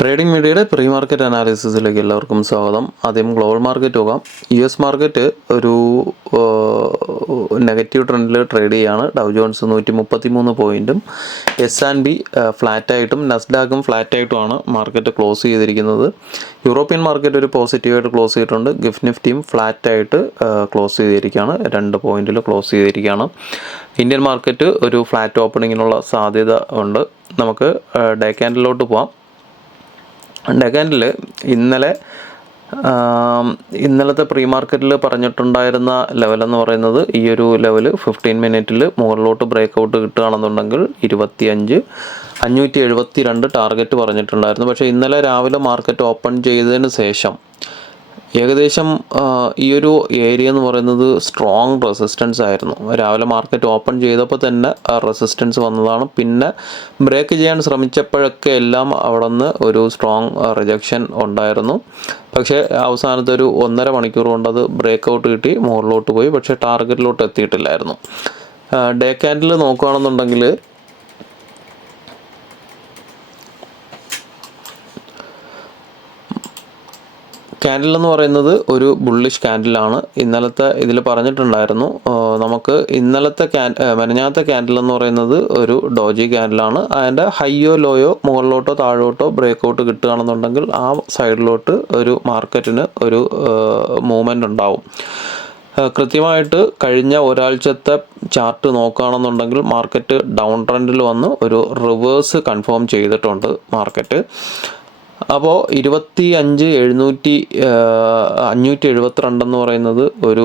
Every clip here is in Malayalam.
ട്രേഡിംഗ് മീഡിയയുടെ പ്രീ മാർക്കറ്റ് അനാലിസിസിലേക്ക് എല്ലാവർക്കും സ്വാഗതം. ആദ്യം ഗ്ലോബൽ മാർക്കറ്റ് നോക്കാം. US മാർക്കറ്റ് ഒരു നെഗറ്റീവ് ട്രെൻഡിൽ ട്രേഡ് ചെയ്യാണ്. ഡൗ ജോൺസ് 133 പോയിൻറ്റും S&P ഫ്ലാറ്റായിട്ടും നസ്ഡാക്കും ഫ്ലാറ്റായിട്ടുമാണ് മാർക്കറ്റ് ക്ലോസ് ചെയ്തിരിക്കുന്നത്. യൂറോപ്യൻ മാർക്കറ്റ് ഒരു പോസിറ്റീവായിട്ട് ക്ലോസ് ചെയ്തിട്ടുണ്ട്. ഗിഫ്റ്റ് നിഫ്റ്റിയും ഫ്ലാറ്റായിട്ട് ക്ലോസ് ചെയ്തിരിക്കുകയാണ്, 2 പോയിൻറ്റിൽ ക്ലോസ് ചെയ്തിരിക്കുകയാണ്. ഇന്ത്യൻ മാർക്കറ്റ് ഒരു ഫ്ലാറ്റ് ഓപ്പണിങ്ങിനുള്ള സാധ്യത ഉണ്ട്. നമുക്ക് ഡേ ക്യാൻഡിലോട്ട് പോകാം. ഡേ ക്യാൻഡിൽ ഇന്നലത്തെ പ്രീ മാർക്കറ്റിൽ പറഞ്ഞിട്ടുണ്ടായിരുന്ന ലെവലെന്ന് പറയുന്നത് ഈ ഒരു ലെവൽ 15 മിനിറ്റിൽ മുകളിലോട്ട് ബ്രേക്ക് ഔട്ട് കിട്ടുകയാണെന്നുണ്ടെങ്കിൽ 572 ടാർഗറ്റ് പറഞ്ഞിട്ടുണ്ടായിരുന്നു. പക്ഷേ ഇന്നലെ രാവിലെ മാർക്കറ്റ് ഓപ്പൺ ചെയ്തതിന് ശേഷം ഏകദേശം ഈ ഒരു ഏരിയ എന്ന് പറയുന്നത് സ്ട്രോങ് റെസിസ്റ്റൻസ് ആയിരുന്നു. രാവിലെ മാർക്കറ്റ് ഓപ്പൺ ചെയ്തപ്പോൾ തന്നെ റെസിസ്റ്റൻസ് വന്നതാണ്. പിന്നെ ബ്രേക്ക് ചെയ്യാൻ ശ്രമിച്ചപ്പോഴൊക്കെ എല്ലാം അവിടെ നിന്ന് ഒരു സ്ട്രോങ് റിജക്ഷൻ ഉണ്ടായിരുന്നു. പക്ഷേ അവസാനത്തെ ഒരു 1.5 മണിക്കൂർ കൊണ്ട് അത് ബ്രേക്ക് ഔട്ട് കിട്ടി മുകളിലോട്ട് പോയി. പക്ഷേ ടാർഗറ്റിലോട്ട് എത്തിയിട്ടില്ലായിരുന്നു. ഡേ ക്യാൻഡിൽ നോക്കുകയാണെന്നുണ്ടെങ്കിൽ ക്യാൻഡിൽ എന്ന് പറയുന്നത് ഒരു ബുള്ളിഷ് ക്യാൻഡിലാണ്. ഇന്നലത്തെ ഇതിൽ പറഞ്ഞിട്ടുണ്ടായിരുന്നു. നമുക്ക് ഇന്നലത്തെ മെനഞ്ഞാത്ത ക്യാൻഡിൽ എന്ന് പറയുന്നത് ഒരു ഡോജി ക്യാൻഡിലാണ്. അതിൻ്റെ ഹൈയോ ലോയോ മുകളിലോട്ടോ താഴോട്ടോ ബ്രേക്ക് ഔട്ട് കിട്ടുകയാണെന്നുണ്ടെങ്കിൽ ആ സൈഡിലോട്ട് ഒരു മാർക്കറ്റിന് ഒരു മൂവ്മെൻ്റ് ഉണ്ടാവും. കൃത്യമായിട്ട് കഴിഞ്ഞ ഒരാഴ്ചത്തെ ചാർട്ട് നോക്കുകയാണെന്നുണ്ടെങ്കിൽ മാർക്കറ്റ് ഡൗൺ ട്രെൻഡിൽ വന്ന് ഒരു റിവേഴ്സ് കൺഫേം ചെയ്തിട്ടുണ്ട് മാർക്കറ്റ്. അപ്പോൾ 572 എന്ന് പറയുന്നത് ഒരു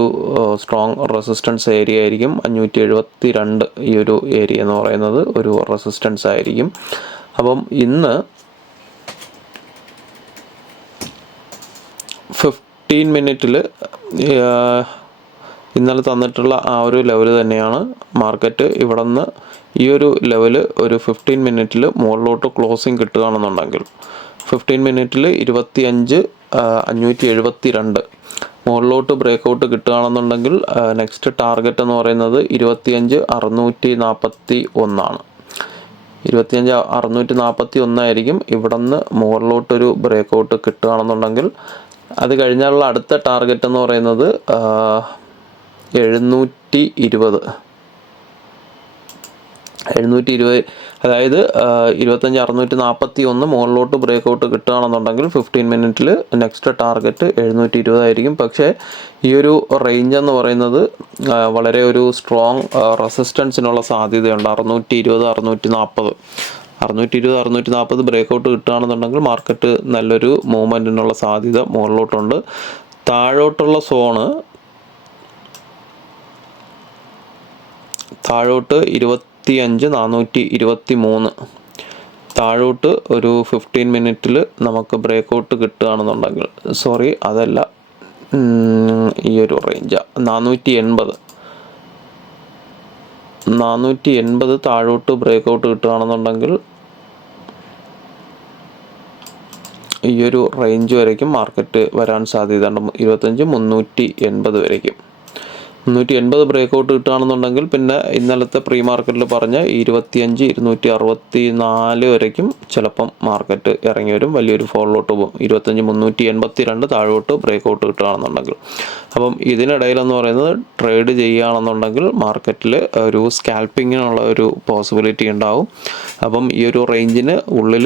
സ്ട്രോങ് റെസിസ്റ്റൻസ് ഏരിയ ആയിരിക്കും. 572 ഈ ഒരു ഏരിയ എന്ന് പറയുന്നത് ഒരു റെസിസ്റ്റൻസ് ആയിരിക്കും. അപ്പം ഇന്ന് 15 മിനിറ്റിൽ ഇന്നലെ തന്നിട്ടുള്ള ആ ഒരു ലെവൽ തന്നെയാണ് മാർക്കറ്റ്. ഇവിടെ നിന്ന് ഈ ഒരു ലെവൽ ഒരു 15 മിനിറ്റിൽ മുകളിലോട്ട് ക്ലോസിങ് കിട്ടുകയാണെന്നുണ്ടെങ്കിൽ 15 മിനിറ്റിൽ 25,572 മുകളിലോട്ട് ബ്രേക്ക് ഔട്ട് കിട്ടുകയാണെന്നുണ്ടെങ്കിൽ നെക്സ്റ്റ് ടാർഗറ്റ് എന്ന് പറയുന്നത് 25,641 ആണ്. 25,641 ആയിരിക്കും. ഇവിടെ നിന്ന് മുകളിലോട്ടൊരു ബ്രേക്ക് ഔട്ട് കിട്ടുകയാണെന്നുണ്ടെങ്കിൽ അത് കഴിഞ്ഞാലുള്ള അടുത്ത ടാർഗറ്റ് എന്ന് പറയുന്നത് 720, അതായത് 25,641 മുകളിലോട്ട് ബ്രേക്ക് ഔട്ട് കിട്ടുകയാണെന്നുണ്ടെങ്കിൽ 15 മിനിറ്റിൽ നെക്സ്റ്റ് ടാർഗറ്റ് 720 ആയിരിക്കും. പക്ഷേ ഈ ഒരു റേഞ്ച് എന്ന് പറയുന്നത് വളരെ ഒരു സ്ട്രോങ് റെസിസ്റ്റൻസിനുള്ള സാധ്യതയുണ്ട്. 620-640 ബ്രേക്ക് ഔട്ട് കിട്ടുകയാണെന്നുണ്ടെങ്കിൽ മാർക്കറ്റ് നല്ലൊരു മൂവ്മെൻറ്റിനുള്ള സാധ്യത മുകളിലോട്ടുണ്ട്. താഴോട്ടുള്ള സോണ് താഴോട്ട് 25,423 താഴോട്ട് ഒരു 15 മിനിറ്റിൽ നമുക്ക് ബ്രേക്ക് ഔട്ട് കിട്ടുകയാണെന്നുണ്ടെങ്കിൽ അതല്ല, ഈ ഒരു റേഞ്ച് 480 താഴോട്ട് ബ്രേക്ക് ഔട്ട് കിട്ടുകയാണെന്നുണ്ടെങ്കിൽ ഈ ഒരു റേഞ്ച് വരയ്ക്കും മാർക്കറ്റ് വരാൻ സാധ്യതയുണ്ട്. 25,380 വരയ്ക്കും. 380 ബ്രേക്ക് ഔട്ട് കിട്ടുകയാണെന്നുണ്ടെങ്കിൽ പിന്നെ ഇന്നലത്തെ പ്രീ മാർക്കറ്റിൽ പറഞ്ഞ 25,264 വരയ്ക്കും ചിലപ്പം മാർക്കറ്റ് ഇറങ്ങി വരും. വലിയൊരു ഫോളിലോട്ട് പോകും. 25,382 താഴോട്ട് ബ്രേക്ക് ഔട്ട് കിട്ടുകയാണെന്നുണ്ടെങ്കിൽ. അപ്പം ഇതിനിടയിലെന്ന് പറയുന്നത് ട്രേഡ് ചെയ്യുകയാണെന്നുണ്ടെങ്കിൽ മാർക്കറ്റിൽ ഒരു സ്കാൽപ്പിങ്ങിനുള്ള ഒരു പോസിബിലിറ്റി ഉണ്ടാവും. അപ്പം ഈ ഒരു റേഞ്ചിന് ഉള്ളിൽ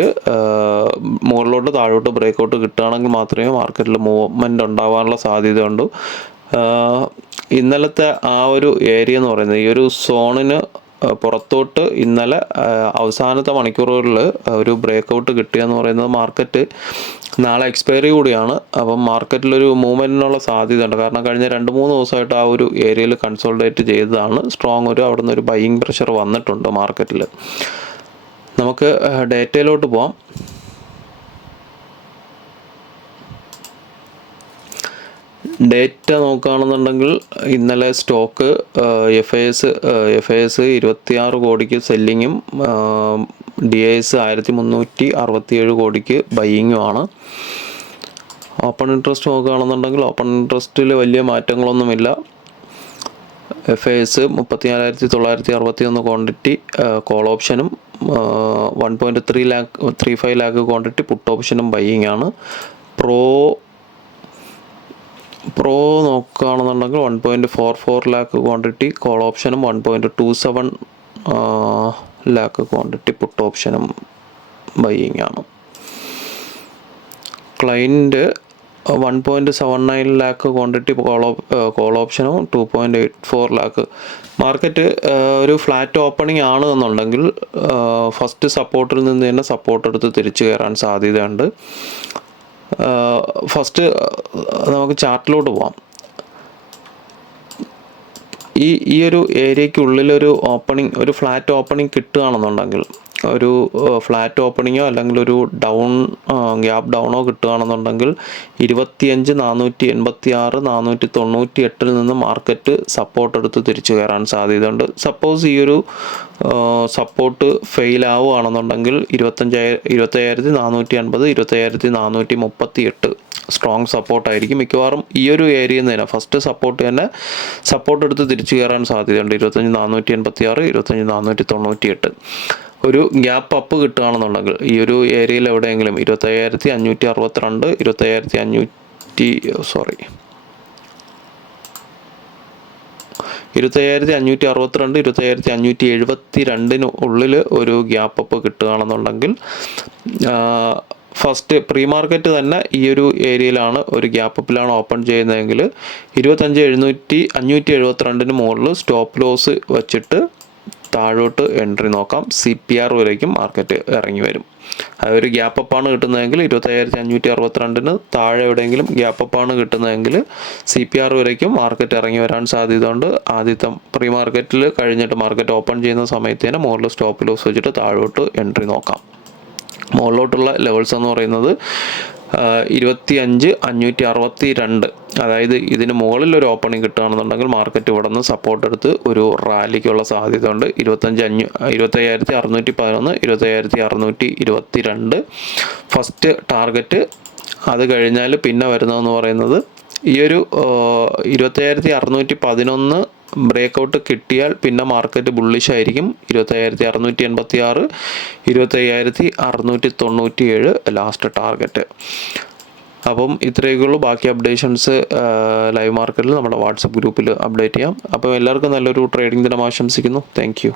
മുകളിലോട്ട് താഴോട്ട് ബ്രേക്ക് ഔട്ട് കിട്ടുകയാണെങ്കിൽ മാത്രമേ മാർക്കറ്റിൽ മൂവ്മെൻറ്റ് ഉണ്ടാവാനുള്ള സാധ്യതയുണ്ട്. ഇന്നലത്തെ ആ ഒരു ഏരിയ എന്ന് പറയുന്നത് ഈ ഒരു സോണിന് പുറത്തോട്ട് ഇന്നലെ അവസാനത്തെ മണിക്കൂറുകളിൽ ഒരു ബ്രേക്ക് ഔട്ട് കിട്ടിയെന്ന് പറയുന്നത് മാർക്കറ്റ് നാളെ എക്സ്പയറി കൂടിയാണ്. അപ്പം മാർക്കറ്റിലൊരു മൂവ്മെൻറ്റിനുള്ള സാധ്യതയുണ്ട്. കാരണം കഴിഞ്ഞ 2-3 ദിവസമായിട്ട് ആ ഒരു ഏരിയയിൽ കൺസോൾഡേറ്റ് ചെയ്തതാണ്. സ്ട്രോങ് അവിടെ നിന്ന് ഒരു ബൈയിങ് പ്രഷർ വന്നിട്ടുണ്ട് മാർക്കറ്റിൽ. നമുക്ക് ഡേറ്റയിലോട്ട് പോവാം. ഡേറ്റ നോക്കുകയാണെന്നുണ്ടെങ്കിൽ ഇന്നലെ സ്റ്റോക്ക് FIS 26 കോടിക്ക് സെല്ലിങ്ങും DIS 1367 കോടിക്ക് ബൈയിങ്ങുമാണ്. ഓപ്പൺ ഇൻട്രസ്റ്റ് നോക്കുകയാണെന്നുണ്ടെങ്കിൽ ഓപ്പൺ ഇൻട്രസ്റ്റിൽ വലിയ മാറ്റങ്ങളൊന്നുമില്ല. FIS 34,961 ക്വാണ്ടിറ്റി കോൾ ഓപ്ഷനും 1.35 ലാക്ക് ക്വാണ്ടിറ്റി പുട്ട് ഓപ്ഷനും ബൈയിങ് ആണ്. പ്രോ നോക്കുകയാണെന്നുണ്ടെങ്കിൽ 1.44 ലാക്ക് ക്വാണ്ടിറ്റി കോൾ ഓപ്ഷനും 1.27 ലാക്ക് ക്വാണ്ടിറ്റി പുട്ട് ഓപ്ഷനും ബൈയിങ് ആണ്. ക്ലൈൻറ്റ് 1.79 ലാക്ക് ക്വാണ്ടിറ്റി കോൾ ഓപ്ഷനും 2.84 ലാക്ക്. മാർക്കറ്റ് ഒരു ഫ്ലാറ്റ് ഓപ്പണിംഗ് ആണ് എന്നുണ്ടെങ്കിൽ ഫസ്റ്റ് സപ്പോർട്ടിൽ നിന്ന് തന്നെ സപ്പോർട്ട് എടുത്ത് തിരിച്ചു കയറാൻ സാധ്യതയുണ്ട്. ഫസ്റ്റ് നമുക്ക് ചാർട്ടിലോട്ട് പോവാം. ഈ ഒരു ഏരിയയ്ക്കുള്ളിലൊരു ഓപ്പണിംഗ്, ഒരു ഫ്ലാറ്റ് ഓപ്പണിംഗ് കിട്ടുകയാണെന്നുണ്ടെങ്കിൽ, ഒരു ഫ്ലാറ്റ് ഓപ്പണിങ്ങോ അല്ലെങ്കിൽ ഒരു ഗ്യാപ്പ് ഡൗണോ കിട്ടുകയാണെന്നുണ്ടെങ്കിൽ 25,486 498 നിന്ന് മാർക്കറ്റ് സപ്പോർട്ട് എടുത്ത് തിരിച്ചു കയറാൻ സാധ്യതയുണ്ട്. സപ്പോസ് ഈ ഒരു സപ്പോർട്ട് ഫെയിൽ ആവുകയാണെന്നുണ്ടെങ്കിൽ 25,480 25,438 സ്ട്രോങ് സപ്പോർട്ടായിരിക്കും. മിക്കവാറും ഈ ഒരു ഏരിയയിൽ നിന്ന് തന്നെ ഫസ്റ്റ് സപ്പോർട്ട് എടുത്ത് തിരിച്ചു കയറാൻ സാധ്യതയുണ്ട്. 25,486 25,498. ഒരു ഗ്യാപ്പ് അപ്പ് കിട്ടുകയാണെന്നുണ്ടെങ്കിൽ ഈ ഒരു ഏരിയയിൽ എവിടെയെങ്കിലും 25,562 25,562 25,572 ഉള്ളിൽ ഒരു ഗ്യാപ്പ് അപ്പ് കിട്ടുകയാണെന്നുണ്ടെങ്കിൽ ഫസ്റ്റ് പ്രീ മാർക്കറ്റ് തന്നെ ഈ ഒരു ഏരിയയിലാണ് ഒരു ഗ്യാപ്പ് അപ്പിലാണ് ഓപ്പൺ ചെയ്യുന്നതെങ്കിൽ 25,572 മുകളിൽ സ്റ്റോപ്പ് ലോസ് വെച്ചിട്ട് താഴോട്ട് എൻട്രി നോക്കാം. CPR വരേക്കും മാർക്കറ്റ് ഇറങ്ങി വരും. അതൊരു ഗ്യാപ്പ് അപ്പാണ് കിട്ടുന്നതെങ്കിൽ 25,562 താഴെ എവിടെയെങ്കിലും ഗ്യാപ്പ് അപ്പാണ് കിട്ടുന്നതെങ്കിൽ CPR വരേക്കും മാർക്കറ്റ് ഇറങ്ങി വരാൻ സാധ്യതയുണ്ട്. ആദ്യത്തെ പ്രീ മാർക്കറ്റിൽ കഴിഞ്ഞിട്ട് മാർക്കറ്റ് ഓപ്പൺ ചെയ്യുന്ന സമയത്ത് തന്നെ മുകളിൽ സ്റ്റോപ്പ് ലോസ് വെച്ചിട്ട് താഴോട്ട് എൻട്രി നോക്കാം. മുകളിലോട്ടുള്ള ലെവൽസ് എന്ന് പറയുന്നത് 25,562. അതായത് ഇതിന് മുകളിൽ ഒരു ഓപ്പണിംഗ് കിട്ടുകയാണെന്നുണ്ടെങ്കിൽ മാർക്കറ്റ് ഇവിടെ നിന്ന് സപ്പോർട്ട് എടുത്ത് ഒരു റാലിക്കുള്ള സാധ്യത ഉണ്ട്. 25,611 25,622 ഫസ്റ്റ് ടാർഗറ്റ്. അത് കഴിഞ്ഞാൽ പിന്നെ വരുന്നതെന്ന് പറയുന്നത് ഈ ഒരു 25,611 ബ്രേക്കൗട്ട് കിട്ടിയാൽ പിന്നെ മാർക്കറ്റ് ബുള്ളിഷ് ആയിരിക്കും. 25,686 25,697 ലാസ്റ്റ് ടാർഗറ്റ്. അപ്പം ഇത്രയൊക്കെയുള്ളൂ. ബാക്കി അപ്ഡേഷൻസ് ലൈവ് മാർക്കറ്റിൽ നമ്മുടെ വാട്സപ്പ് ഗ്രൂപ്പിൽ അപ്ഡേറ്റ് ചെയ്യാം. അപ്പം എല്ലാവർക്കും നല്ലൊരു ട്രേഡിംഗ് ദിനം ആശംസിക്കുന്നു. Thank you.